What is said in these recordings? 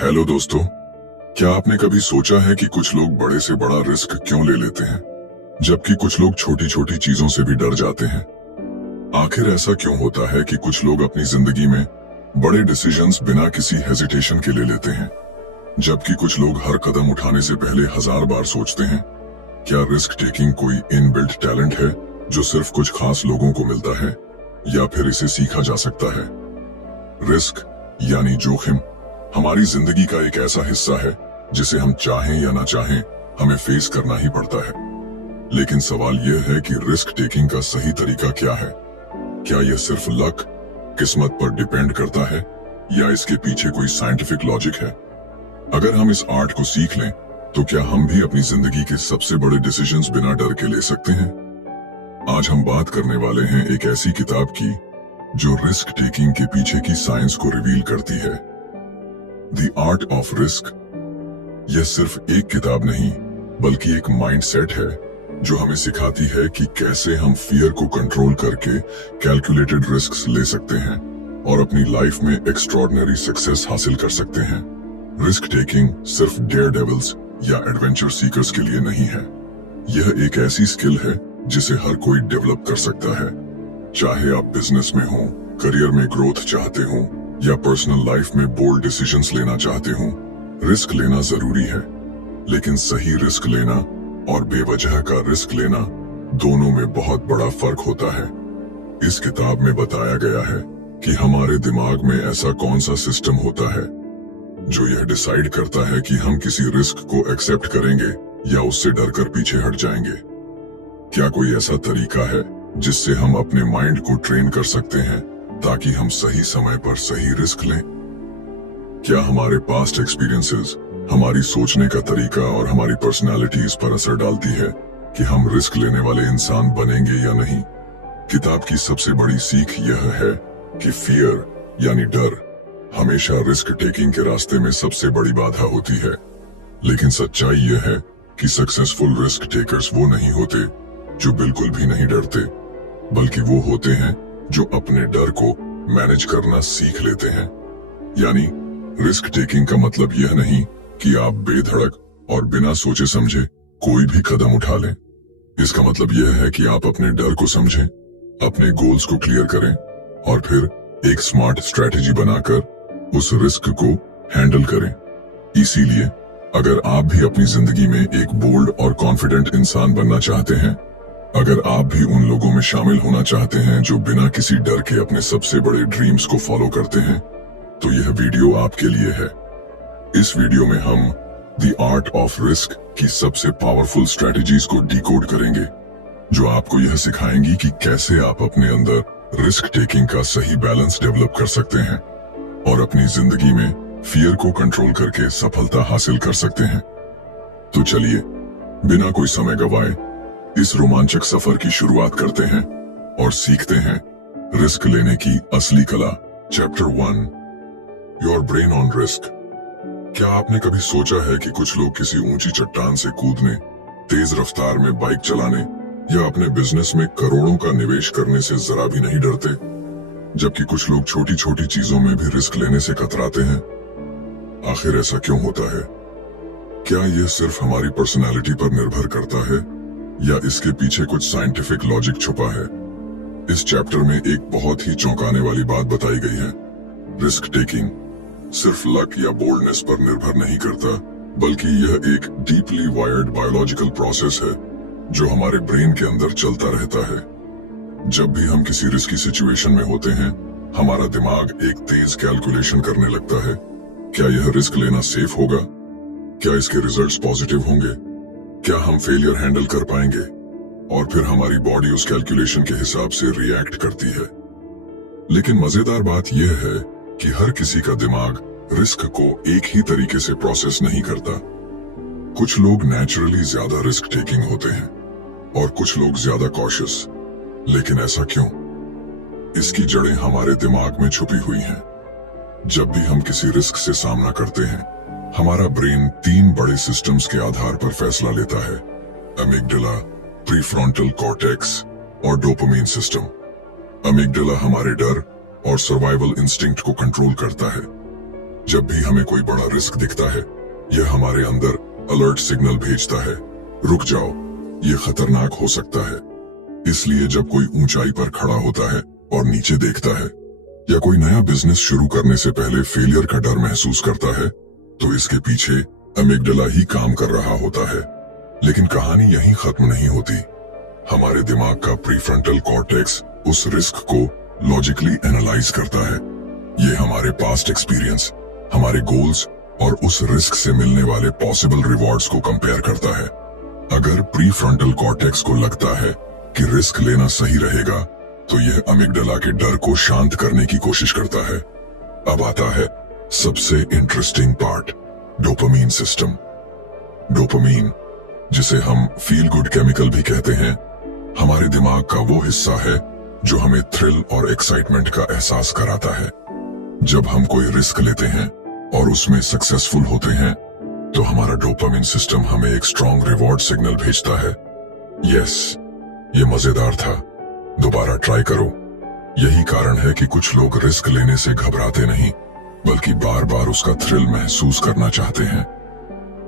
Hello दोस्तों, क्या आपने कभी सोचा है कि कुछ लोग बड़े से बड़ा रिस्क क्यों ले लेते हैं, जबकि कुछ लोग छोटी छोटी चीजों से भी डर जाते हैं। आखिर ऐसा क्यों होता है कि कुछ लोग अपनी जिंदगी में बड़े डिसीजंस बिना किसी हेजिटेशन के ले लेते हैं, जबकि कुछ लोग हर कदम उठाने से पहले 1000 बार सोचते हैं। क्या रिस्क टेकिंग कोई इनबिल्ट टैलेंट है जो सिर्फ कुछ खास लोगों को मिलता है, या फिर इसे सीखा जा सकता है? रिस्क यानी जोखिम हमारी जिंदगी का एक ऐसा हिस्सा है जिसे हम चाहें या ना चाहें हमें फेस करना ही पड़ता है। लेकिन सवाल यह है कि रिस्क टेकिंग का सही तरीका क्या है? क्या यह सिर्फ लक, किस्मत पर डिपेंड करता है, या इसके पीछे कोई साइंटिफिक लॉजिक है? अगर हम इस आर्ट को सीख लें तो क्या हम भी अपनी जिंदगी के सबसे बड़े डिसीजंस बिना डर के ले सकते हैं? आज हम बात करने वाले हैं एक ऐसी किताब की जो रिस्क टेकिंग के पीछे की साइंस को रिवील करती है, द आर्ट ऑफ रिस्क। यह सिर्फ एक किताब नहीं बल्कि एक माइंडसेट है जो हमें सिखाती है कि कैसे हम फियर को कंट्रोल करके कैलकुलेटेड रिस्क्स ले सकते हैं और अपनी लाइफ में एक्स्ट्रॉर्डिनरी सक्सेस हासिल कर सकते हैं। रिस्क टेकिंग सिर्फ डेयर डेविल्स या एडवेंचर सीकर्स के लिए नहीं है। यह एक ऐसी स्किल है जिसे हर कोई डेवलप कर सकता है, चाहे आप बिजनेस में हो, करियर में ग्रोथ चाहते हो, या पर्सनल लाइफ में बोल्ड डिसीजंस लेना चाहते हो। रिस्क लेना जरूरी है, लेकिन सही रिस्क लेना और बेवजह का रिस्क लेना दोनों में बहुत बड़ा फर्क होता है। इस किताब में बताया गया है कि हमारे दिमाग में ऐसा कौन सा सिस्टम होता है जो यह डिसाइड करता है कि हम किसी रिस्क को एक्सेप्ट करेंगे या उससे डरकर पीछे हट जाएंगे। क्या कोई ऐसा तरीका है जिससे हम अपने माइंड को ट्रेन कर सकते हैं ताकि हम सही समय पर सही रिस्क लें? क्या हमारे पास्ट एक्सपीरियंसेस हमारी सोचने का तरीका और हमारी पर्सनालिटी इस पर असर डालती है कि हम रिस्क लेने वाले इंसान बनेंगे या नहीं? किताब की सबसे बड़ी सीख यह है कि फियर यानी डर हमेशा रिस्क टेकिंग के रास्ते में सबसे बड़ी बाधा होती है। लेकिन सच्चाई यह है कि सक्सेसफुल रिस्क टेकर्स वो नहीं होते जो बिल्कुल भी नहीं डरते, बल्कि वो होते हैं जो अपने डर को मैनेज करना सीख लेते हैं। यानी रिस्क टेकिंग का मतलब यह नहीं कि आप बेधड़क और बिना सोचे समझे कोई भी कदम उठा लें। इसका मतलब यह है कि आप अपने डर को समझें, अपने गोल्स को क्लियर करें और फिर एक स्मार्ट स्ट्रेटेजी बनाकर उस रिस्क को हैंडल करें। इसीलिए अगर आप भी अपनी जिंदगी में एक बोल्ड और कॉन्फिडेंट इंसान बनना चाहते हैं, अगर आप भी उन लोगों में शामिल होना चाहते हैं जो बिना किसी डर के अपने सबसे बड़े ड्रीम्स को फॉलो करते हैं, तो यह वीडियो आपके लिए है। इस वीडियो में हम द आर्ट ऑफ रिस्क की सबसे पावरफुल स्ट्रेटजीज को डिकोड करेंगे, जो आपको यह सिखाएंगी कि कैसे आप अपने अंदर रिस्क टेकिंग का सही बैलेंस डेवलप कर सकते हैं और अपनी जिंदगी में फियर को कंट्रोल करके सफलता हासिल कर सकते हैं। तो चलिए बिना कोई समय गवाए इस रोमांचक सफर की शुरुआत करते हैं और सीखते हैं रिस्क लेने की असली कला। Chapter 1, your brain on risk. क्या आपने कभी सोचा है कि कुछ लोग किसी ऊंची चट्टान से कूदने, तेज रफ्तार में बाइक चलाने या अपने बिजनेस में करोड़ों का निवेश करने से जरा भी नहीं डरते, जबकि कुछ लोग छोटी छोटी चीजों में भी रिस्क लेने से कतराते हैं? आखिर ऐसा क्यों होता है? क्या यह सिर्फ हमारी पर्सनालिटी पर निर्भर करता है, या इसके पीछे कुछ साइंटिफिक लॉजिक छुपा है? इस चैप्टर में एक बहुत ही चौंकाने वाली बात बताई गई है। रिस्क टेकिंग सिर्फ लक या बोल्डनेस पर निर्भर नहीं करता, बल्कि यह एक डीपली वायर्ड बायोलॉजिकल प्रोसेस है जो हमारे ब्रेन के अंदर चलता रहता है। जब भी हम किसी रिस्की सिचुएशन में होते हैं, हमारा दिमाग एक तेज कैलकुलेशन करने लगता है। क्या यह रिस्क लेना सेफ होगा? क्या इसके रिजल्ट्स पॉजिटिव होंगे? क्या हम फेलियर हैंडल कर पाएंगे? और फिर हमारी बॉडी उस कैलकुलेशन के हिसाब से रिएक्ट करती है। लेकिन मजेदार बात यह है कि हर किसी का दिमाग रिस्क को एक ही तरीके से प्रोसेस नहीं करता। कुछ लोग नेचुरली ज्यादा रिस्क टेकिंग होते हैं और कुछ लोग ज्यादा कॉशियस। लेकिन ऐसा क्यों? इसकी जड़ें हमारे दिमाग में छुपी हुई हैं। जब भी हम किसी रिस्क से सामना करते हैं, हमारा ब्रेन 3 बड़े सिस्टम्स के आधार पर फैसला लेता है: अमिगडाला, प्रीफ्रंटल कॉर्टेक्स और डोपामाइन सिस्टम। अमिगडाला हमारे डर और सर्वाइवल इंस्टिंक्ट को कंट्रोल करता है, जब भी हमें कोई बड़ा रिस्क दिखता है, यह हमारे अंदर अलर्ट सिग्नल भेजता है, रुक जाओ, ये खतरनाक हो सकता है। इसलिए जब कोई ऊंचाई पर खड़ा होता है और नीचे देखता है, या कोई नया बिजनेस शुरू करने से पहले फेलियर का डर महसूस करता है, तो इसके पीछे अमिगडाला ही काम कर रहा होता है। लेकिन कहानी यहीं खत्म नहीं होती। हमारे दिमाग का प्रीफ्रंटल कॉर्टेक्स उस रिस्क को लॉजिकली एनालाइज करता है। ये हमारे पास्ट एक्सपीरियंस, हमारे गोल्स और उस रिस्क से मिलने वाले पॉसिबल रिवॉर्ड्स को कंपेयर करता है। अगर प्रीफ्रंटल कॉर्टेक्स को लगता है कि रिस्क लेना सही रहेगा, तो यह अमिगडाला के डर को शांत करने की कोशिश करता है। अब आता है सबसे interesting part, dopamine system. Dopamine, जिसे हम फील गुड केमिकल भी कहते हैं, हमारे दिमाग का वो हिस्सा है जो हमें थ्रिल और एक्साइटमेंट का एहसास कराता है। जब हम कोई रिस्क लेते हैं और उसमें सक्सेसफुल होते हैं, तो हमारा डोपामीन सिस्टम हमें एक स्ट्रॉन्ग रिवॉर्ड सिग्नल भेजता है। यस, ये मजेदार था, दोबारा ट्राई करो। यही कारण है कि कुछ लोग रिस्क लेने से घबराते नहीं, बल्कि बार बार उसका थ्रिल महसूस करना चाहते हैं।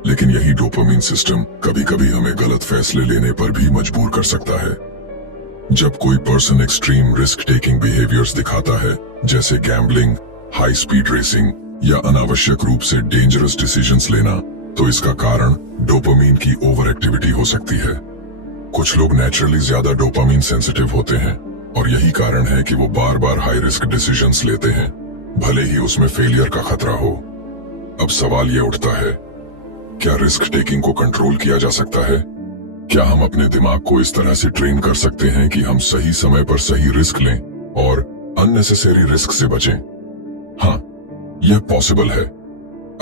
लेकिन यही डोपामीन सिस्टम कभी कभी हमें गलत फैसले लेने पर भी मजबूर कर सकता है। जब कोई person extreme risk taking behaviours दिखाता है, जैसे गैम्बलिंग, हाई स्पीड रेसिंग या अनावश्यक रूप से डेंजरस डिसीजंस लेना, तो इसका कारण डोपामीन की ओवर एक्टिविटी हो सकती है। कुछ लोग नेचुरली ज्यादा डोपामीन सेंसिटिव होते हैं, और यही कारण है कि वो बार बार हाई रिस्क डिसीजंस लेते हैं, भले ही उसमें फेलियर का खतरा हो। अब सवाल ये उठता है, क्या रिस्क टेकिंग को कंट्रोल किया जा सकता है? क्या हम अपने दिमाग को इस तरह से ट्रेन कर सकते हैं कि हम सही समय पर सही रिस्क लें और अननेसेसरी रिस्क से बचें? हाँ, यह पॉसिबल है।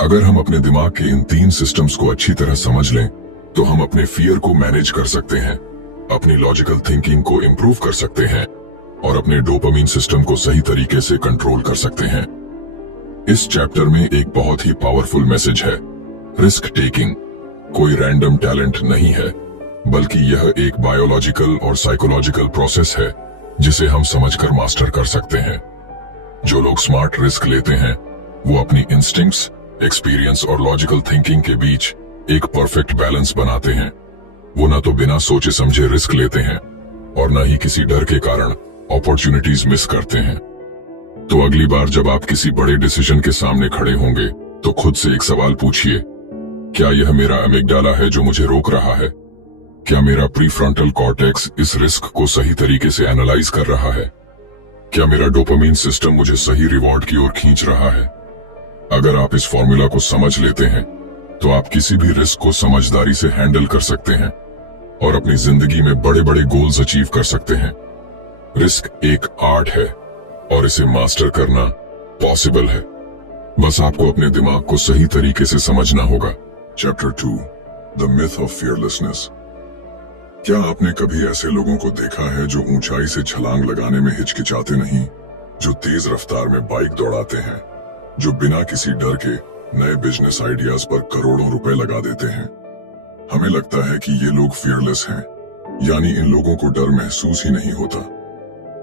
अगर हम अपने दिमाग के इन 3 सिस्टम्स को अच्छी तरह समझ लें, तो हम अपने फियर को मैनेज कर सकते हैं, अपनी लॉजिकल थिंकिंग को इम्प्रूव कर सकते हैं और अपने डोपामीन सिस्टम को सही तरीके से कंट्रोल कर सकते हैं। इस चैप्टर में एक बहुत ही पावरफुल मैसेज है। रिस्क टेकिंग कोई रैंडम टैलेंट नहीं है, बल्कि यह एक बायोलॉजिकल और साइकोलॉजिकल प्रोसेस है जिसे हम समझकर मास्टर कर सकते हैं। जो लोग स्मार्ट रिस्क लेते हैं, वो अपनी इंस्टिंक्ट्स, एक्सपीरियंस और लॉजिकल थिंकिंग के बीच एक परफेक्ट बैलेंस बनाते हैं। वो ना तो बिना सोचे समझे रिस्क लेते हैं और ना ही किसी डर के कारण अपॉर्चुनिटीज मिस करते हैं। तो अगली बार जब आप किसी बड़े डिसीजन के सामने खड़े होंगे, तो खुद से एक सवाल पूछिए, क्या यह मेरा अमिगडाला है जो मुझे रोक रहा है? क्या मेरा प्रीफ्रंटल कॉर्टेक्स इस रिस्क को सही तरीके से एनालाइज कर रहा है? क्या मेरा डोपामीन सिस्टम मुझे सही रिवॉर्ड की ओर खींच रहा है? अगर आप इस फॉर्मूला को समझ लेते हैं, तो आप किसी भी रिस्क को समझदारी से हैंडल कर सकते हैं और अपनी जिंदगी में बड़े बड़े गोल्स अचीव कर सकते हैं। रिस्क एक आर्ट है और इसे मास्टर करना पॉसिबल है। बस आपको अपने दिमाग को सही तरीके से समझना होगा। Chapter 2, the myth of fearlessness. क्या आपने कभी ऐसे लोगों को देखा है जो ऊंचाई से छलांग लगाने में हिचकिचाते नहीं, जो तेज रफ्तार में बाइक दौड़ाते हैं, जो बिना किसी डर के नए बिजनेस आइडियाज पर करोड़ों रुपए लगा देते हैं? हमें लगता है कि ये लोग फियरलेस हैं, यानी इन लोगों को डर महसूस ही नहीं होता।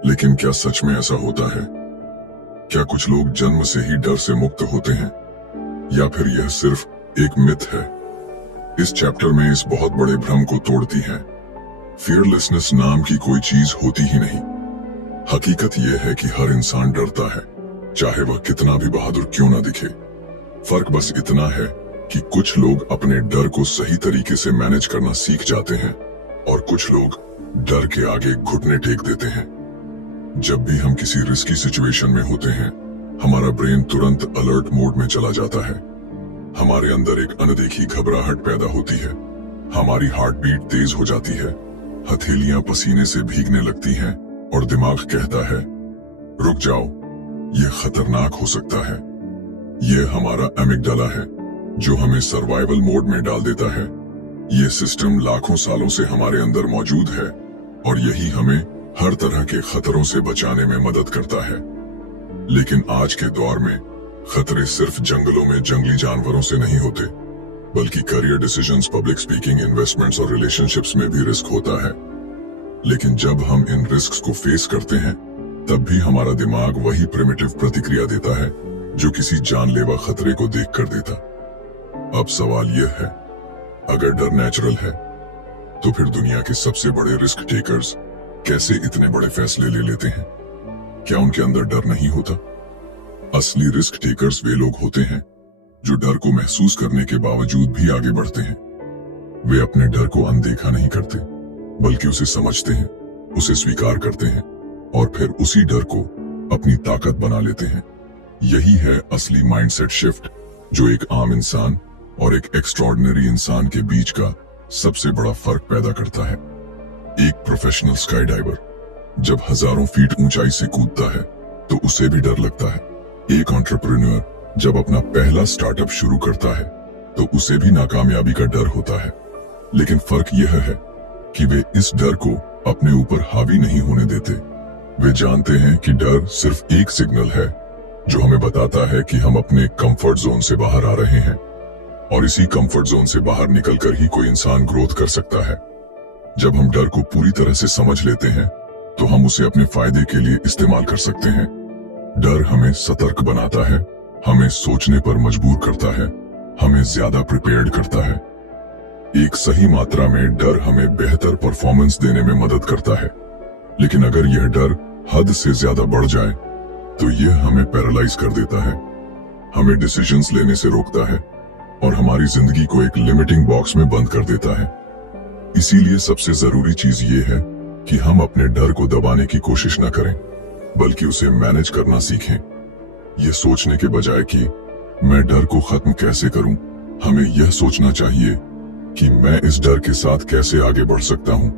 लेकिन क्या सच में ऐसा होता है? क्या कुछ लोग जन्म से ही डर से मुक्त होते हैं, या फिर यह सिर्फ एक मिथ है? इस चैप्टर में इस बहुत बड़े भ्रम को तोड़ती है। फियरलेसनेस नाम की कोई चीज होती ही नहीं। हकीकत यह है कि हर इंसान डरता है, चाहे वह कितना भी बहादुर क्यों ना दिखे। फर्क बस इतना है कि कुछ लोग अपने डर को सही तरीके से मैनेज करना सीख जाते हैं और कुछ लोग डर के आगे घुटने टेक देते हैं। जब भी हम किसी रिस्की सिचुएशन में होते हैं, हमारा ब्रेन तुरंत अलर्ट मोड में चला जाता है। हमारे अंदर एक अनदेखी घबराहट पैदा होती है, हमारी हार्ट बीट तेज हो जाती है, हथेलियां पसीने से भीगने लगती हैं और दिमाग कहता है, रुक जाओ, यह खतरनाक हो सकता है। यह हमारा अमिगडाला है जो हमें सर्वाइवल मोड में डाल देता है। यह सिस्टम लाखों सालों से हमारे अंदर मौजूद है और यही हमें हर तरह के खतरों से बचाने में मदद करता है। लेकिन आज के दौर में खतरे सिर्फ जंगलों में जंगली जानवरों से नहीं होते, बल्कि career decisions, public speaking, investments और रिलेशनशिप्स में भी रिस्क होता है। लेकिन जब हम इन रिस्क को फेस करते हैं, तब भी हमारा दिमाग वही प्रिमिटिव प्रतिक्रिया देता है, जो किसी जानलेवा खतरे को देख कर देता। अब सवाल यह है, अगर डर नेचुरल है तो फिर दुनिया के सबसे बड़े रिस्क टेकर्स कैसे इतने बड़े फैसले ले लेते हैं? क्या उनके अंदर डर नहीं होता? असली रिस्क टेकर्स वे लोग होते हैं जो डर को महसूस करने के बावजूद भी आगे बढ़ते हैं। वे अपने डर को अनदेखा नहीं करते, बल्कि उसे समझते हैं, उसे स्वीकार करते हैं और फिर उसी डर को अपनी ताकत बना लेते हैं। यही है असली माइंडसेट शिफ्ट, जो एक आम इंसान और एक एक्स्ट्रॉर्डिनरी इंसान के बीच का सबसे बड़ा फर्क पैदा करता है। एक प्रोफेशनल स्काई डाइवर जब हजारों फीट ऊंचाई से कूदता है तो उसे भी डर लगता है। एक एंटरप्रेन्योर जब अपना पहला स्टार्टअप शुरू करता है तो उसे भी नाकामयाबी का डर होता है, लेकिन फर्क यह है कि वे इस डर को अपने ऊपर हावी नहीं होने देते। वे जानते हैं कि डर सिर्फ एक सिग्नल है जो हमें बताता है कि हम अपने कंफर्ट जोन से बाहर आ रहे हैं, और इसी कंफर्ट जोन से बाहर निकलकर ही कोई इंसान ग्रोथ कर सकता है। जब हम डर को पूरी तरह से समझ लेते हैं तो हम उसे अपने फायदे के लिए इस्तेमाल कर सकते हैं। डर हमें सतर्क बनाता है, हमें सोचने पर मजबूर करता है, हमें ज्यादा प्रिपेयर्ड करता है। एक सही मात्रा में डर हमें बेहतर परफॉर्मेंस देने में मदद करता है, लेकिन अगर यह डर हद से ज्यादा बढ़ जाए तो यह हमें पैरालाइज कर देता है, हमें डिसीजंस लेने से रोकता है और हमारी जिंदगी को एक लिमिटिंग बॉक्स में बंद कर देता है। इसीलिए सबसे जरूरी चीज ये है कि हम अपने डर को दबाने की कोशिश न करें, बल्कि उसे मैनेज करना सीखें। यह सोचने के बजाय कि मैं डर को खत्म कैसे करूं, हमें यह सोचना चाहिए कि मैं इस डर के साथ कैसे आगे बढ़ सकता हूं।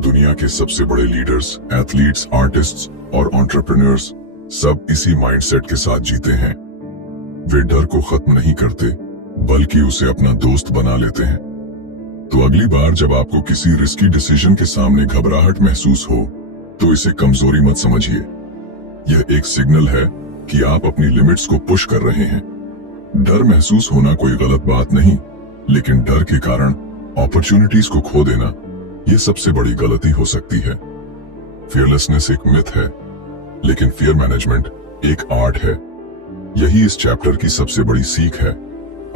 दुनिया के सबसे बड़े लीडर्स, एथलीट्स, आर्टिस्ट्स और एंटरप्रेन्योर्स सब इसी माइंडसेट के साथ जीते हैं। वे डर को खत्म नहीं करते, बल्कि उसे अपना दोस्त बना लेते हैं। तो अगली बार जब आपको किसी रिस्की डिसीजन के सामने घबराहट महसूस हो तो इसे कमजोरी मत समझिए। यह एक सिग्नल है कि आप अपनी लिमिट्स को पुश कर रहे हैं। डर महसूस होना कोई गलत बात नहीं, लेकिन डर के कारण अपॉर्चुनिटीज को खो देना यह सबसे बड़ी गलती हो सकती है। फियरलेसनेस एक मिथ है, लेकिन फियर मैनेजमेंट एक आर्ट है। यही इस चैप्टर की सबसे बड़ी सीख है।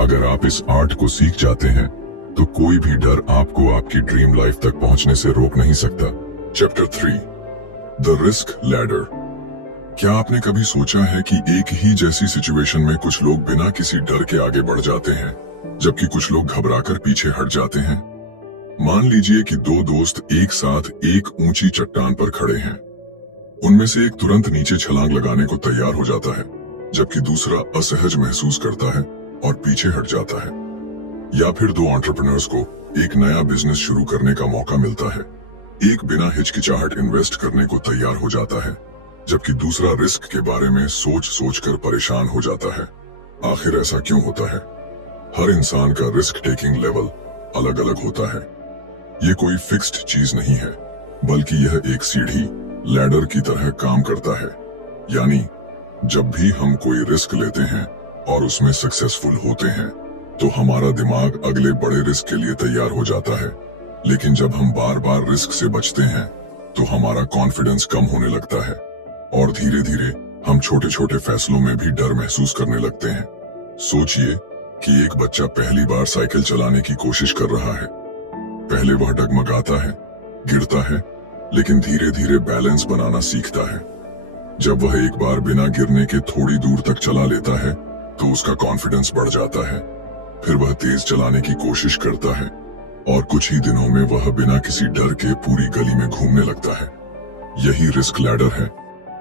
अगर आप इस आर्ट को सीख जाते हैं तो कोई भी डर आपको आपकी ड्रीम लाइफ तक पहुंचने से रोक नहीं सकता। Chapter 3, the risk ladder. क्या आपने कभी सोचा है कि एक ही जैसी सिचुएशन में कुछ लोग बिना किसी डर के आगे बढ़ जाते हैं, जबकि कुछ लोग घबराकर पीछे हट जाते हैं? मान लीजिए कि दो दोस्त एक साथ एक ऊंची चट्टान पर खड़े हैं। उनमें से एक तुरंत नीचे छलांग लगाने को तैयार हो जाता है, जबकि दूसरा असहज महसूस करता है और पीछे हट जाता है। या फिर दो एंटरप्रेन्योर्स को एक नया बिजनेस शुरू करने का मौका मिलता है। एक बिना हिचकिचाहट इन्वेस्ट करने को तैयार हो जाता है, जबकि दूसरा रिस्क के बारे में सोच सोचकर परेशान हो जाता है। आखिर ऐसा क्यों होता है? हर इंसान का रिस्क टेकिंग लेवल अलग अलग होता है। ये कोई फिक्स्ड चीज नहीं है, बल्कि यह एक सीढ़ी, लैडर की तरह काम करता है। यानी जब भी हम कोई रिस्क लेते हैं और उसमें सक्सेसफुल होते हैं तो हमारा दिमाग अगले बड़े रिस्क के लिए तैयार हो जाता है। लेकिन जब हम बार बार रिस्क से बचते हैं तो हमारा कॉन्फिडेंस कम होने लगता है और धीरे धीरे हम छोटे छोटे फैसलों में भी डर महसूस करने लगते हैं। सोचिए कि एक बच्चा पहली बार साइकिल चलाने की कोशिश कर रहा है। पहले वह डगमगाता है, गिरता है, लेकिन धीरे धीरे बैलेंस बनाना सीखता है। जब वह एक बार बिना गिरने के थोड़ी दूर तक चला लेता है तो उसका कॉन्फिडेंस बढ़ जाता है। फिर वह तेज चलाने की कोशिश करता है और कुछ ही दिनों में वह बिना किसी डर के पूरी गली में घूमने लगता है। यही रिस्क लैडर है।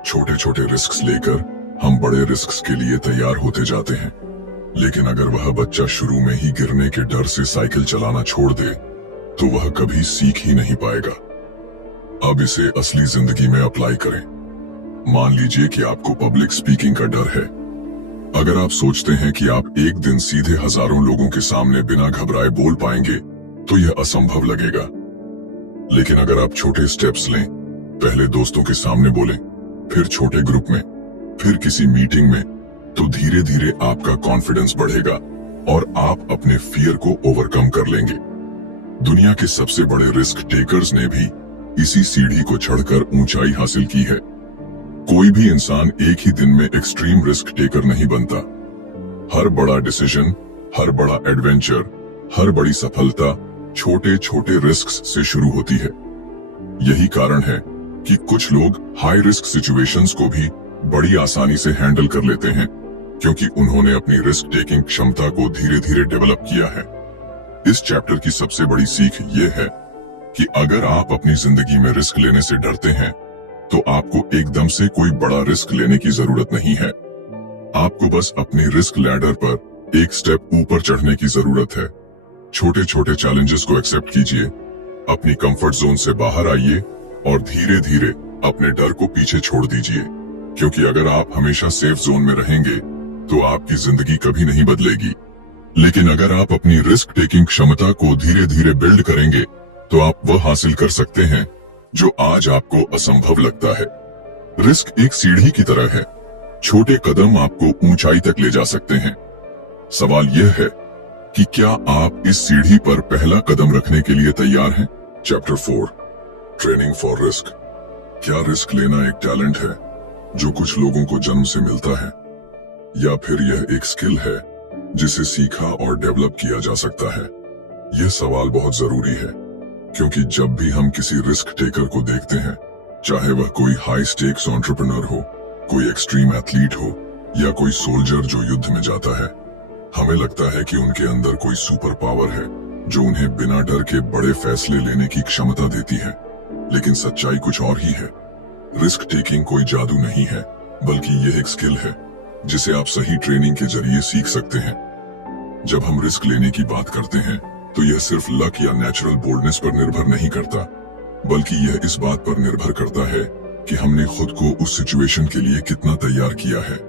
छोटे छोटे रिस्क लेकर हम बड़े रिस्क के लिए तैयार होते जाते हैं। लेकिन अगर वह बच्चा शुरू में ही गिरने के डर से साइकिल चलाना छोड़ दे तो वह कभी सीख ही नहीं पाएगा। अब इसे असली जिंदगी में अप्लाई करें। मान लीजिए कि आपको पब्लिक स्पीकिंग का डर है। अगर आप सोचते हैं कि आप एक दिन सीधे हजारों लोगों के सामने बिना घबराए बोल पाएंगे तो यह असंभव लगेगा। लेकिन अगर आप छोटे स्टेप्स लें, पहले दोस्तों के सामने बोलें, फिर छोटे ग्रुप में, फिर किसी मीटिंग में, तो धीरे धीरे आपका कॉन्फिडेंस बढ़ेगा और आप अपने फियर को ओवरकम कर लेंगे। दुनिया के सबसे बड़े रिस्क टेकर्स ने भी इसी सीढ़ी को चढ़कर ऊंचाई हासिल की है। कोई भी इंसान एक ही दिन में एक्सट्रीम रिस्क टेकर नहीं बनता। हर बड़ा डिसीजन, हर बड़ा एडवेंचर, हर बड़ी सफलता छोटे छोटे रिस्क से शुरू होती है। यही कारण है कि कुछ लोग हाई रिस्क सिचुएशंस को भी बड़ी आसानी से हैंडल कर लेते हैं, क्योंकि उन्होंने अपनी रिस्क टेकिंग क्षमता को धीरे धीरे डेवलप किया है। इस चैप्टर की सबसे बड़ी सीख ये है कि अगर आप अपनी जिंदगी में रिस्क लेने से डरते हैं, तो आपको एकदम से कोई बड़ा रिस्क लेने की जरूरत नहीं है। आपको बस अपनी रिस्क लैडर पर एक स्टेप ऊपर चढ़ने की जरूरत है। छोटे छोटे चैलेंजेस को एक्सेप्ट कीजिए, अपनी कंफर्ट जोन से बाहर आइए और धीरे धीरे अपने डर को पीछे छोड़ दीजिए, क्योंकि अगर आप हमेशा सेफ जोन में रहेंगे तो आपकी जिंदगी कभी नहीं बदलेगी। लेकिन अगर आप अपनी रिस्क टेकिंग क्षमता को धीरे धीरे बिल्ड करेंगे, तो आप वह हासिल कर सकते हैं जो आज आपको असंभव लगता है। रिस्क एक सीढ़ी की तरह है, छोटे कदम आपको ऊंचाई तक ले जा सकते हैं। सवाल यह है कि क्या आप इस सीढ़ी पर पहला कदम रखने के लिए तैयार हैं? Chapter 4, training for risk. क्या रिस्क लेना एक टैलेंट है जो कुछ लोगों को जन्म से मिलता है, या फिर यह एक स्किल है जिसे सीखा और डेवलप किया जा सकता है? यह सवाल बहुत जरूरी है, क्योंकि जब भी हम किसी रिस्क टेकर को देखते हैं, चाहे वह कोई हाई स्टेक्स एंटरप्रेन्योर हो, कोई एक्सट्रीम एथलीट हो, या कोई सोल्जर जो युद्ध में जाता है, हमें लगता है कि उनके अंदर कोई सुपर पावर है जो उन्हें बिना डर के बड़े फैसले लेने की क्षमता देती है। लेकिन सच्चाई कुछ और ही है। रिस्क टेकिंग कोई जादू नहीं है, बल्कि यह एक स्किल है जिसे आप सही ट्रेनिंग के जरिए सीख सकते हैं। जब हम रिस्क लेने की बात करते हैं, तो यह सिर्फ लक या नेचुरल बोल्डनेस पर निर्भर नहीं करता, बल्कि यह इस बात पर निर्भर करता है कि हमने खुद को उस सिचुएशन के लिए कितना तैयार किया है।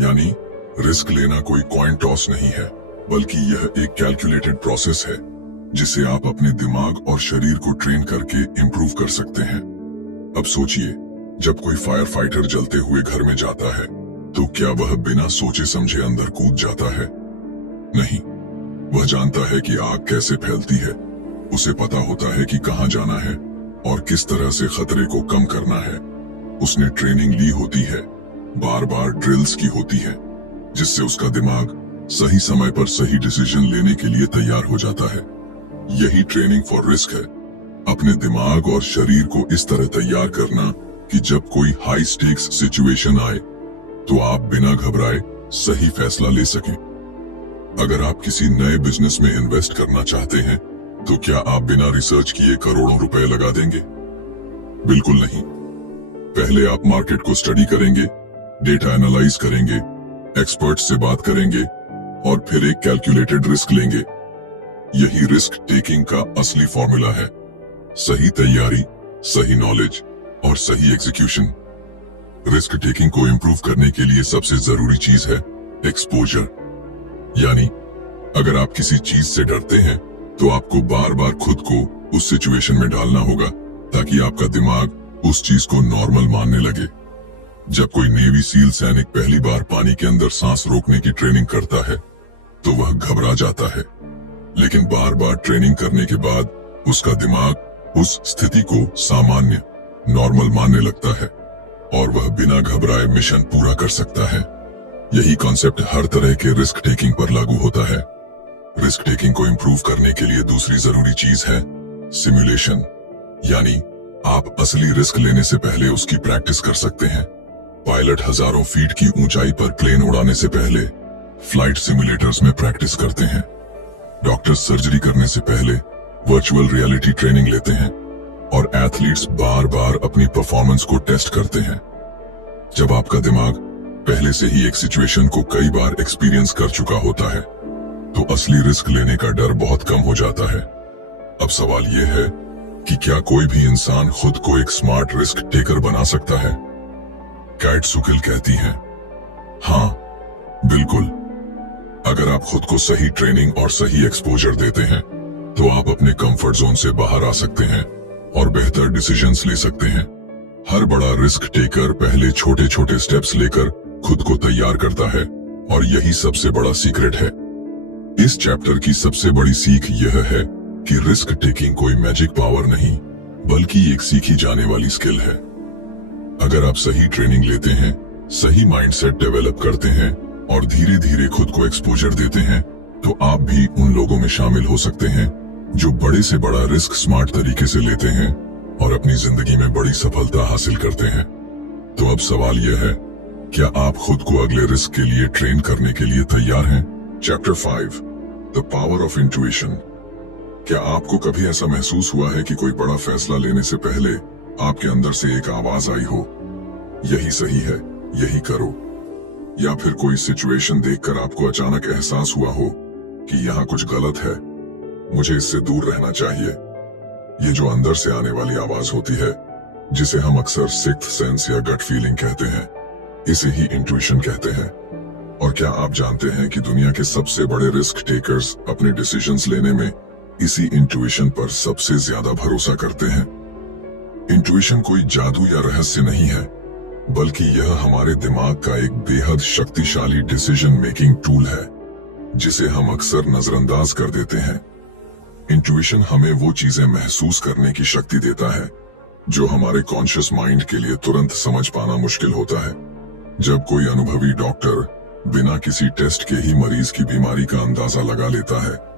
यानी रिस्क लेना कोई कॉइन टॉस नहीं है, बल्कि यह एक कैलकुलेटेड प्रोसेस है जिसे आप अपने दिमाग और शरीर को ट्रेन करके इंप्रूव कर सकते हैं। अब सोचिए, जब कोई फायर फाइटर जलते हुए घर में जाता है, तो क्या वह बिना सोचे समझे अंदर कूद जाता है? नहीं, वह जानता है कि आग कैसे फैलती है, उसे पता होता है कि कहां जाना है और किस तरह से खतरे को कम करना है। उसने ट्रेनिंग ली होती है, बार बार ड्रिल्स की होती है, जिससे उसका दिमाग सही समय पर सही डिसीजन लेने के लिए तैयार हो जाता है। यही ट्रेनिंग फॉर रिस्क है, अपने दिमाग और शरीर को इस तरह तैयार करना कि जब कोई हाई स्टेक्स सिचुएशन आए, तो आप बिना घबराए सही फैसला ले सकें। अगर आप किसी नए बिजनेस में इन्वेस्ट करना चाहते हैं, तो क्या आप बिना रिसर्च किए करोड़ों रुपए लगा देंगे? बिल्कुल नहीं। पहले आप मार्केट को स्टडी करेंगे, डेटा एनालाइज करेंगे, एक्सपर्ट से बात करेंगे और फिर एक कैलकुलेटेड रिस्क लेंगे। यही रिस्क टेकिंग का असली फॉर्मूला है। सही तैयारी, सही नॉलेज और सही एग्जीक्यूशन। रिस्क टेकिंग को इंप्रूव करने के लिए सबसे जरूरी चीज है एक्सपोजर। यानी अगर आप किसी चीज से डरते हैं, तो आपको बार बार खुद को उस सिचुएशन में डालना होगा, ताकि आपका दिमाग उस चीज को नॉर्मल मानने लगे। जब कोई नेवी सील सैनिक पहली बार पानी के अंदर सांस रोकने की ट्रेनिंग करता है, तो वह घबरा जाता है, लेकिन बार बार ट्रेनिंग करने के बाद उसका दिमाग उस स्थिति को सामान्य, नॉर्मल मानने लगता है और वह बिना घबराए मिशन पूरा कर सकता है। यही कॉन्सेप्ट हर तरह के रिस्क टेकिंग पर लागू होता है। रिस्क टेकिंग को इंप्रूव करने के लिए दूसरी जरूरी चीज है सिमुलेशन। यानी आप असली रिस्क लेने से पहले उसकी प्रैक्टिस कर सकते हैं। पायलट हजारों फीट की ऊंचाई पर प्लेन उड़ाने से पहले फ्लाइट सिमुलेटर्स में प्रैक्टिस करते हैं। डॉक्टर्स सर्जरी करने से पहले वर्चुअल रियलिटी ट्रेनिंग लेते हैं और एथलीट्स बार बार अपनी परफॉर्मेंस को टेस्ट करते हैं। जब आपका दिमाग पहले से ही एक सिचुएशन को कई बार एक्सपीरियंस कर चुका होता है, तो असली रिस्क लेने का डर बहुत कम हो जाता है। अब सवाल यह है कि क्या कोई भी इंसान खुद को एक स्मार्ट रिस्क टेकर बना सकता है? कैट सुकिल कहती हैं, हाँ, बिल्कुल। अगर आप खुद को सही ट्रेनिंग और सही एक्सपोजर देते हैं, तो आप अपने कंफर्ट जोन से बाहर आ सकते हैं और बेहतर डिसीजंस ले सकते हैं। हर बड़ा रिस्क टेकर पहले छोटे छोटे स्टेप्स लेकर खुद को तैयार करता है, और यही सबसे बड़ा सीक्रेट है। इस चैप्टर की सबसे बड़ी सीख यह है कि रिस्क टेकिंग कोई मैजिक पावर नहीं, बल्कि एक सीखी जाने वाली स्किल है। अगर आप सही ट्रेनिंग लेते हैं, सही माइंडसेट डेवलप करते हैं और धीरे धीरे खुद को एक्सपोजर देते हैं, तो आप भी उन लोगों में शामिल हो सकते हैं जो बड़े से बड़ा रिस्क स्मार्ट तरीके से लेते हैं और अपनी जिंदगी में बड़ी सफलता हासिल करते हैं। तो अब सवाल यह है, क्या आप खुद को अगले रिस्क के लिए ट्रेन करने के लिए तैयार हैं? Chapter 5, the power of intuition. क्या आपको कभी ऐसा महसूस हुआ है कि कोई बड़ा फैसला लेने से पहले आपके अंदर से एक आवाज आई हो, यही सही है, यही करो? या फिर कोई सिचुएशन देखकर आपको अचानक एहसास हुआ हो कि यहाँ कुछ गलत है, मुझे इससे दूर रहना चाहिए? ये जो अंदर से आने वाली आवाज होती है, जिसे हम अक्सर सिक्स्थ सेंस या गट फीलिंग कहते हैं, इसे ही इंट्यूशन कहते हैं। और क्या आप जानते हैं कि दुनिया के सबसे बड़े रिस्क टेकर्स अपने डिसीजंस लेने में इसी इंट्यूशन पर सबसे ज्यादा भरोसा करते हैं? इंट्यूशन कोई जादू या रहस्य नहीं है, बल्कि यह हमारे दिमाग का एक बेहद शक्तिशाली डिसीजन मेकिंग टूल है, जिसे हम अक्सर नजरअंदाज कर देते हैं। इंट्यूशन हमें वो चीजें महसूस करने की शक्ति देता है जो हमारे कॉन्शियस माइंड के लिए तुरंत समझ पाना मुश्किल होता है। जब कोई अनुभवी डॉक्टर बिना किसी टेस्ट के ही मरीज की बीमारी का अंदाजा लगा लेता है,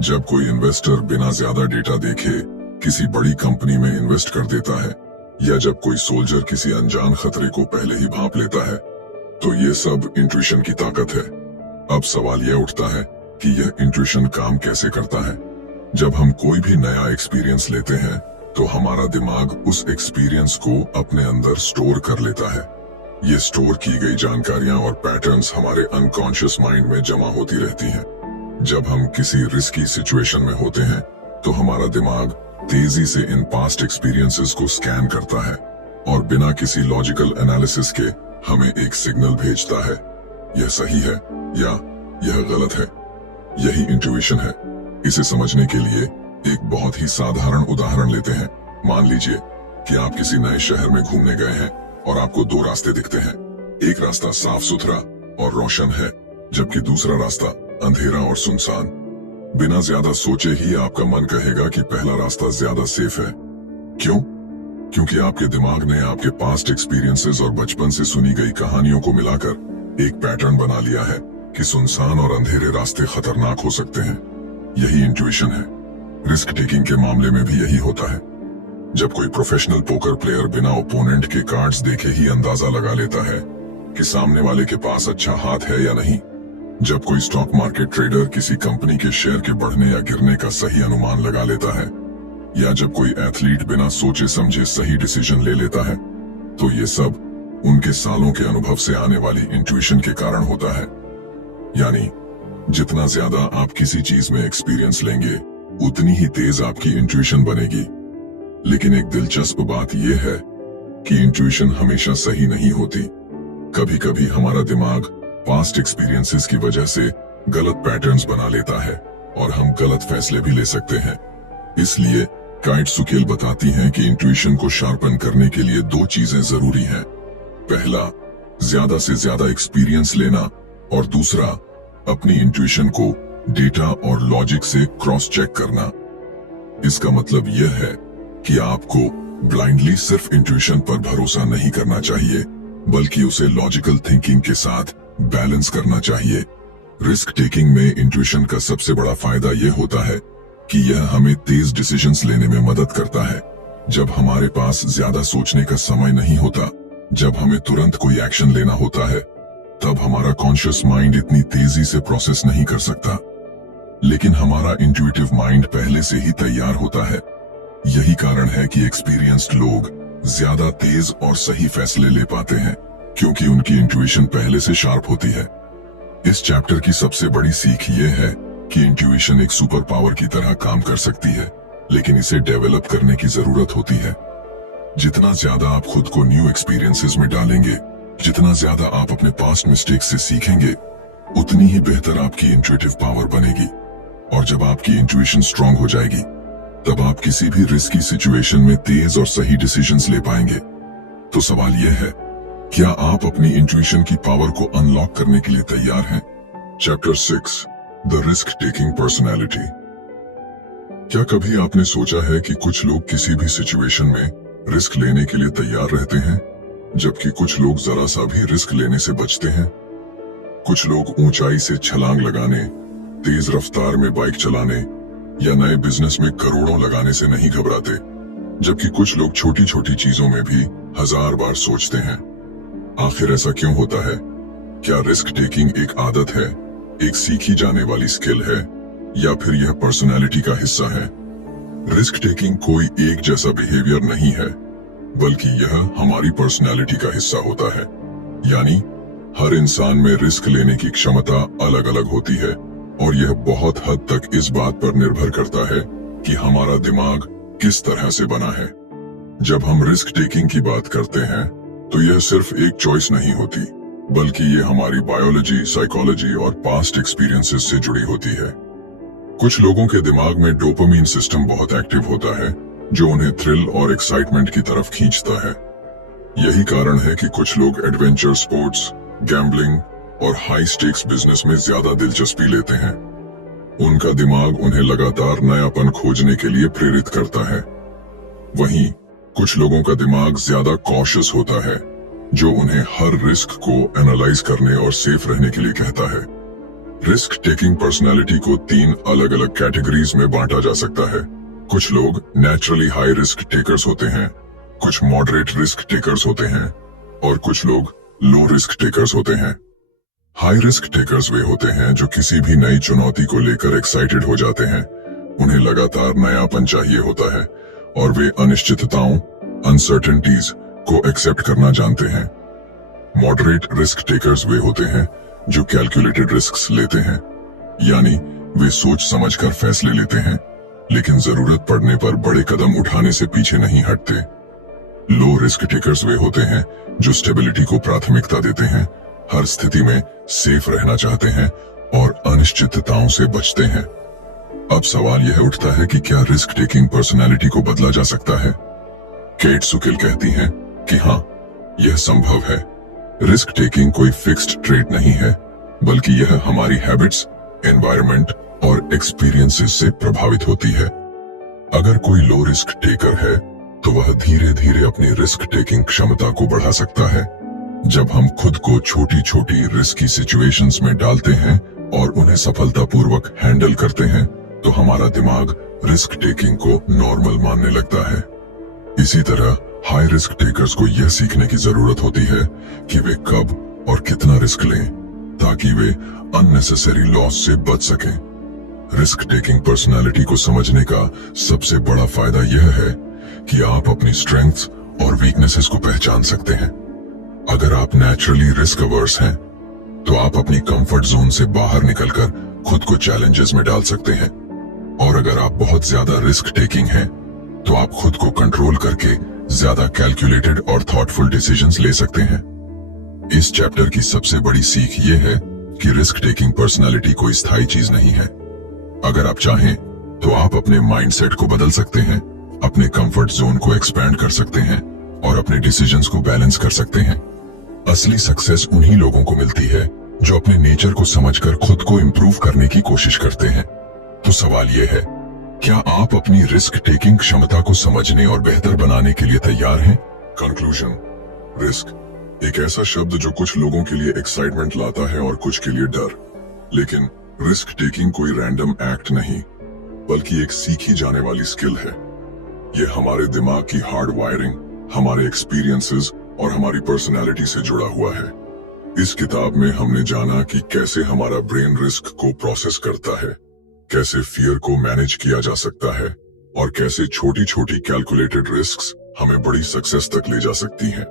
जब कोई इन्वेस्टर बिना ज्यादा डेटा देखे किसी बड़ी कंपनी में इन्वेस्ट कर देता है, या जब कोई सोल्जर किसी अनजान खतरे को पहले ही भांप लेता है, तो ये सब इंट्यूशन की ताकत है। अब सवाल यह उठता है कि यह इंट्यूशन काम कैसे करता है? जब हम कोई भी नया एक्सपीरियंस लेते हैं, तो हमारा दिमाग उस एक्सपीरियंस को अपने अंदर स्टोर कर लेता है। ये स्टोर की गई जानकारियां और पैटर्न्स हमारे अनकॉन्शियस माइंड में जमा होती रहती हैं। जब हम किसी रिस्की सिचुएशन में होते हैं, तो हमारा दिमाग तेजी से इन पास्ट एक्सपीरियंसेस को स्कैन करता है और बिना किसी लॉजिकल एनालिसिस के हमें एक सिग्नल भेजता है, यह सही है या यह गलत है। यही इंट्यूशन है। इसे समझने के लिए एक बहुत ही साधारण उदाहरण लेते हैं। मान लीजिए कि आप किसी नए शहर में घूमने गए हैं और आपको दो रास्ते दिखते हैं। एक रास्ता साफ सुथरा और रोशन है, जबकि दूसरा रास्ता अंधेरा और सुनसान। बिना ज्यादा सोचे ही आपका मन कहेगा कि पहला रास्ता ज्यादा सेफ है। क्यों? क्योंकि आपके दिमाग ने आपके पास्ट एक्सपीरियंसेस और बचपन से सुनी गई कहानियों को मिलाकर एक पैटर्न बना लिया है कि सुनसान और अंधेरे रास्ते खतरनाक हो सकते हैं। यही इंट्यूशन है। रिस्क टेकिंग के मामले में भी यही होता है। जब कोई प्रोफेशनल पोकर प्लेयर बिना ओपोनेंट के कार्ड्स देखे ही अंदाजा लगा लेता है कि सामने वाले के पास अच्छा हाथ है या नहीं, जब कोई स्टॉक मार्केट ट्रेडर किसी कंपनी के शेयर के बढ़ने या गिरने का सही अनुमान लगा लेता है, या जब कोई एथलीट बिना सोचे समझे सही डिसीजन ले लेता है, तो ये सब उनके सालों के अनुभव से आने वाली इंट्यूशन के कारण होता है। यानी जितना ज्यादा आप किसी चीज में एक्सपीरियंस लेंगे, उतनी ही तेज आपकी इंट्यूशन बनेगी। लेकिन एक दिलचस्प बात यह है कि इंट्यूशन हमेशा सही नहीं होती। कभी कभी हमारा दिमाग पास्ट एक्सपीरियंसेस की वजह से गलत पैटर्न्स बना लेता है और हम गलत फैसले भी ले सकते हैं। इसलिए काइट सुकेल बताती हैं कि इंट्यूशन को शार्पन करने के लिए दो चीजें जरूरी हैं। पहला, ज्यादा से ज्यादा एक्सपीरियंस लेना, और दूसरा, अपनी इंट्यूशन को डेटा और लॉजिक से क्रॉस चेक करना। इसका मतलब यह है कि आपको ब्लाइंडली सिर्फ इंट्यूशन पर भरोसा नहीं करना चाहिए, बल्कि उसे लॉजिकल थिंकिंग के साथ बैलेंस करना चाहिए। रिस्क टेकिंग में इंट्यूशन का सबसे बड़ा फायदा यह होता है कि यह हमें तेज डिसीजंस लेने में मदद करता है। जब हमारे पास ज्यादा सोचने का समय नहीं होता, जब हमें तुरंत कोई एक्शन लेना होता है, तब हमारा कॉन्शियस माइंड इतनी तेजी से प्रोसेस नहीं कर सकता। लेकिन हमारा इंट्यूटिव माइंड पहले से ही तैयार होता है। यही कारण है कि एक्सपीरियंस्ड लोग ज्यादा तेज और सही फैसले ले पाते हैं, क्योंकि उनकी इंट्यूशन पहले से शार्प होती है। इस चैप्टर की सबसे बड़ी सीख ये है कि इंट्यूशन एक सुपर पावर की तरह काम कर सकती है, लेकिन इसे डेवलप करने की जरूरत होती है। जितना ज्यादा आप खुद को न्यू एक्सपीरियंसेस में डालेंगे, जितना ज्यादा आप अपने पास्ट मिस्टेक्स से सीखेंगे, उतनी ही बेहतर आपकी इंट्यूटिव पावर बनेगी। और जब आपकी इंट्यूशन स्ट्रांग हो जाएगी, तब आप किसी भी रिस्की सिचुएशन में तेज और सही डिसीजंस ले पाएंगे। तो सवाल यह है, क्या आप अपनी इंट्यूशन की पावर को अनलॉक करने के लिए तैयार हैं? Chapter 6, the risk taking personality. क्या कभी आपने सोचा है कि कुछ लोग किसी भी सिचुएशन में रिस्क लेने के लिए तैयार रहते हैं, जबकि कुछ लोग जरा सा भी रिस्क लेने से बचते हैं। कुछ लोग ऊंचाई से छलांग लगाने, तेज रफ्तार में बाइक चलाने या नए बिजनेस में करोड़ों लगाने से नहीं घबराते, जबकि कुछ लोग छोटी छोटी चीजों में भी 1000 बार सोचते हैं। आखिर ऐसा क्यों होता है? क्या रिस्क टेकिंग एक आदत है, एक सीखी जाने वाली स्किल है, या फिर यह पर्सनालिटी का हिस्सा है? रिस्क टेकिंग कोई एक जैसा बिहेवियर नहीं है, बल्कि यह हमारी पर्सनालिटी का हिस्सा होता है। यानी हर इंसान में रिस्क लेने की क्षमता अलग अलग होती है और यह बहुत हद तक इस बात पर निर्भर करता है कि हमारा दिमाग किस तरह से बना है। जब हम रिस्क टेकिंग की बात करते हैं तो यह सिर्फ एक चॉइस नहीं होती, बल्कि यह हमारी बायोलॉजी, साइकोलॉजी और पास्ट एक्सपीरियंसेस से जुड़ी होती है। कुछ लोगों के दिमाग में डोपामीन सिस्टम बहुत एक्टिव होता है, जो उन्हें थ्रिल और एक्साइटमेंट की तरफ खींचता है। यही कारण है कि कुछ लोग एडवेंचर स्पोर्ट्स, गैम्बलिंग और हाई स्टेक्स बिजनेस में ज्यादा दिलचस्पी लेते हैं। उनका दिमाग उन्हें लगातार नयापन खोजने के लिए प्रेरित करता है। वहीं कुछ लोगों का दिमाग ज्यादा कॉशियस होता है, जो उन्हें हर रिस्क को एनालाइज करने और सेफ रहने के लिए कहता है। रिस्क टेकिंग पर्सनालिटी को 3 अलग अलग कैटेगरीज में बांटा जा सकता है। कुछ लोग नेचुरली हाई रिस्क टेकर्स होते हैं, कुछ मॉडरेट रिस्क टेकर्स होते हैं और कुछ लोग लो रिस्क टेकर्स होते हैं। हाई रिस्क टेकर्स वे होते हैं जो किसी भी नई चुनौती को लेकर एक्साइटेड हो जाते हैं। उन्हें लगातार नयापन चाहिए होता है और वे अनिश्चितताओं, अनसर्टेनिटीज को एक्सेप्ट करना जानते हैं। मॉडरेट रिस्क टेकर्स वे होते हैं जो कैलकुलेटेड रिस्क्स लेते हैं, यानी वे सोच समझकर फैसले लेते हैं, लेकिन जरूरत पड़ने पर बड़े कदम उठाने से पीछे नहीं हटते। लो रिस्क टेकर्स वे होते हैं जो स्टेबिलिटी को प्राथमिकता देते हैं, हर स्थिति में सेफ रहना चाहते हैं और अनिश्चितताओं से बचते हैं। अब सवाल यह उठता है कि क्या रिस्क टेकिंग पर्सनालिटी को बदला जा सकता है? केट सुकिल कहती हैं कि हाँ, यह संभव है। रिस्क टेकिंग कोई फिक्स्ड ट्रेट नहीं है, बल्कि यह हमारी हैबिट्स, एनवायरनमेंट और एक्सपीरियंसेस से प्रभावित होती है। अगर कोई लो रिस्क टेकर है तो वह धीरे धीरे अपनी रिस्क टेकिंग क्षमता को बढ़ा सकता है। जब हम खुद को छोटी छोटी रिस्की सिचुएशंस में डालते हैं और उन्हें सफलतापूर्वक हैंडल करते हैं, तो हमारा दिमाग रिस्क टेकिंग को नॉर्मल मानने लगता है। इसी तरह हाई रिस्क टेकर्स को यह सीखने की जरूरत होती है कि वे कब और कितना रिस्क लें, ताकि वे अननेसेसरी लॉस से बच सकें। रिस्क टेकिंग पर्सनालिटी को समझने का सबसे बड़ा फायदा यह है कि आप अपनी स्ट्रेंथ्स और वीकनेसेस को पहचान सकते हैं। अगर आप नेचुरली रिस्क अवर्स हैं, तो आप अपनी कंफर्ट जोन से बाहर निकलकर खुद को चैलेंजेस में डाल सकते हैं। और अगर आप बहुत ज्यादा रिस्क टेकिंग हैं, तो आप खुद को कंट्रोल करके ज्यादा कैलकुलेटेड और थॉटफुल डिसीजंस ले सकते हैं। इस चैप्टर की सबसे बड़ी सीख ये है कि रिस्क टेकिंग पर्सनालिटी कोई स्थायी चीज नहीं है। अगर आप चाहें तो आप अपने माइंडसेट को बदल सकते हैं, अपने कंफर्ट जोन को एक्सपैंड कर सकते हैं और अपने डिसीजंस को बैलेंस कर सकते हैं। असली सक्सेस उन्हीं लोगों को मिलती है जो अपने नेचर को समझकर खुद को इम्प्रूव करने की कोशिश करते हैं। तो सवाल यह है, क्या आप अपनी रिस्क टेकिंग क्षमता को समझने और बेहतर बनाने के लिए तैयार हैं? कंक्लूजन, रिस्क एक ऐसा शब्द जो कुछ लोगों के लिए एक्साइटमेंट लाता है और कुछ के लिए डर। लेकिन रिस्क टेकिंग कोई रैंडम एक्ट नहीं, बल्कि एक सीखी जाने वाली स्किल है। यह हमारे दिमाग की हार्ड वायरिंग, हमारे एक्सपीरियंसेस और हमारी पर्सनैलिटी से जुड़ा हुआ है। इस किताब में हमने जाना कि कैसे हमारा ब्रेन रिस्क को प्रोसेस करता है, कैसे फियर को मैनेज किया जा सकता है और कैसे छोटी छोटी कैलकुलेटेड रिस्क्स हमें बड़ी सक्सेस तक ले जा सकती हैं।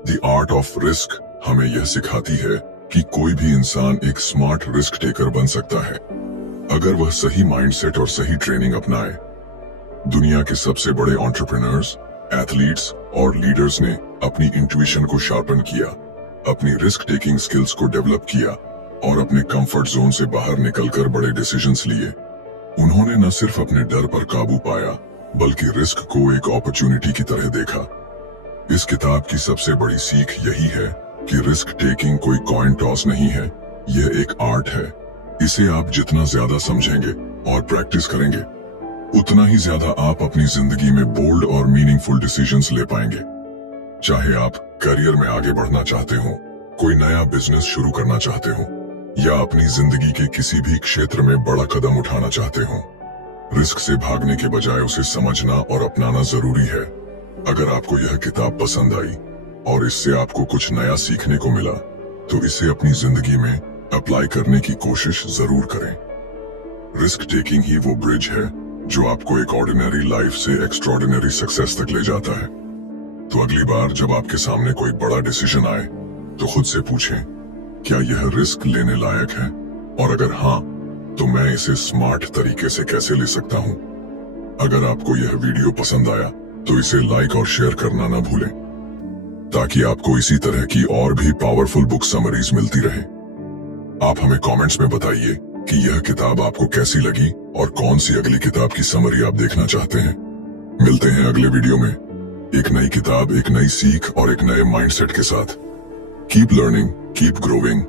द आर्ट ऑफ रिस्क हमें यह सिखाती है कि कोई भी इंसान एक स्मार्ट रिस्क टेकर बन सकता है, अगर वह सही माइंडसेट और सही ट्रेनिंग अपनाए। दुनिया के सबसे बड़े एंटरप्रेन्योर्स, एथलीट्स और लीडर्स ने अपनी इंट्यूशन को शार्पन किया, अपनी रिस्क टेकिंग स्किल्स को डेवलप किया और अपने कंफर्ट जोन से बाहर निकलकर बड़े डिसीजंस लिए। उन्होंने न सिर्फ अपने डर पर काबू पाया, बल्कि रिस्क को एक अपॉर्चुनिटी की तरह देखा। इस किताब की सबसे बड़ी सीख यही है कि रिस्क टेकिंग कोई कॉइन टॉस नहीं है, यह एक आर्ट है। इसे आप जितना ज्यादा समझेंगे और प्रैक्टिस करेंगे, उतना ही ज्यादा आप अपनी जिंदगी में बोल्ड और मीनिंगफुल डिसीजंस ले पाएंगे। चाहे आप करियर में आगे बढ़ना चाहते हो, कोई नया बिजनेस शुरू करना चाहते हो, या अपनी जिंदगी के किसी भी क्षेत्र में बड़ा कदम उठाना चाहते हो, रिस्क से भागने के बजाय उसे समझना और अपनाना जरूरी है। अगर आपको यह किताब पसंद आई और इससे आपको कुछ नया सीखने को मिला, तो इसे अपनी जिंदगी में अप्लाई करने की कोशिश जरूर करें। रिस्क टेकिंग ही वो ब्रिज है जो आपको एक ऑर्डिनरी लाइफ से एक्स्ट्रॉर्डिनरी सक्सेस तक ले जाता है। तो अगली बार जब आपके सामने कोई बड़ा डिसीजन आए, तो खुद से पूछें, क्या यह रिस्क लेने लायक है? और अगर हाँ, तो मैं इसे स्मार्ट तरीके से कैसे ले सकता हूँ? अगर आपको यह वीडियो पसंद आया, तो इसे लाइक और शेयर करना ना भूलें, ताकि आपको इसी तरह की और भी पावरफुल बुक समरीज मिलती रहे। आप हमें कमेंट्स में बताइए कि यह किताब आपको कैसी लगी और कौन सी अगली किताब की समरी आप देखना चाहते हैं। मिलते हैं अगले वीडियो में एक नई किताब, एक नई सीख और एक नए माइंडसेट के साथ। Keep learning, keep growing.